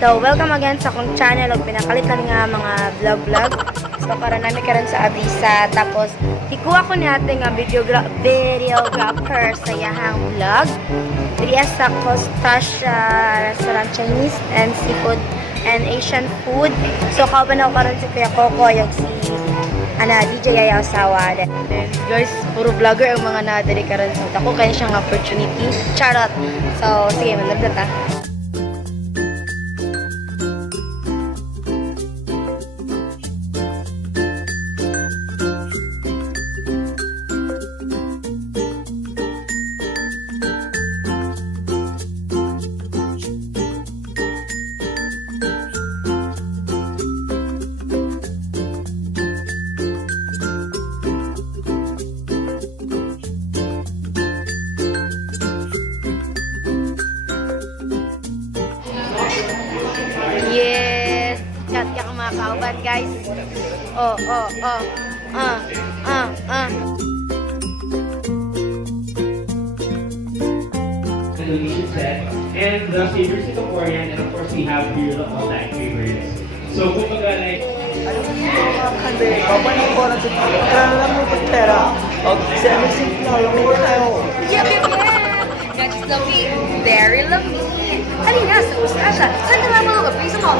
So, welcome again sa akong channel. Og pinakalit lang nga mga vlog-vlog. So, para namin karon sa Abisa. Tapos, ikuha ko natin nga videographer sa yahang vlog. Diriya sa Costasia Restaurant, Chinese and Seafood and Asian Food. So, kauban ako karon si Kuya Coco, yung si DJ Yayaw Sawa. And guys, puro vlogger ang mga nadali karon sa ako. Kaya siyang opportunity. Charot! So, sige, managdat ha. Yes! Kat ka mga kauban, guys. Oh. Indonesian set, and the Savior Singaporean, and of course we have here the all-time favorites. So, kumbaga like, 근데 가만히 거는 그러려면 그때라 재밌을 거라고 해요. Yep. That's lovely. Very lovely. Halina, sa Costasia. Saan ka naman ako? Please mo.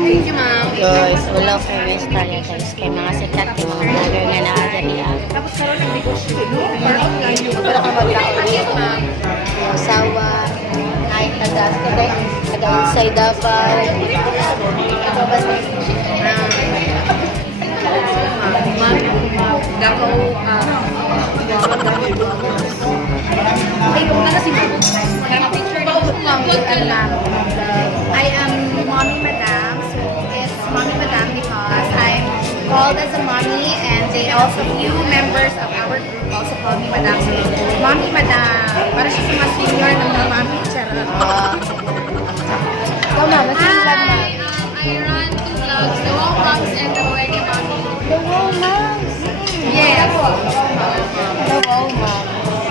Thank you, ma'am. Guys, wala ko yung kanya guys. Kay mga sikat yung mga vlogger nga nakadali ako. Tapos karoon ng negosyo. Parang lang yung wala kang magkaon. Yes, ma'am. Asawa, ay taga-inside dapat. Ito ba sa Davao, ay, kung na si Bago. I am Mommy Madam, so it's Mommy Madam because I'm called as a mommy, and they also, few members of our group also call me Madam. So, Mommy Madam, para siya sa mga senior ng mga mommy. Charot. ikaw na, masin vlog na. I run two vlogs, the Wow Vlogs and the Wedding Mommy. The wow, moms. Yes. The wow, mom.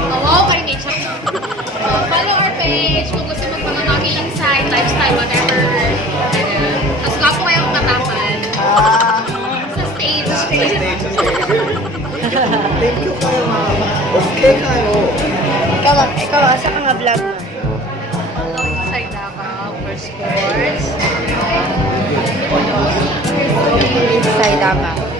Wow, pa rin kay Chuck. Follow our page kung gusto mo mga mommy insight, lifestyle, whatever. Tapos gwapo kayong katapan. Sa stage. Thank you kayo mama. Okay kayo. Ikaw, asa ka nga vlog mo? Follow inside Davao for sports. Inside Davao.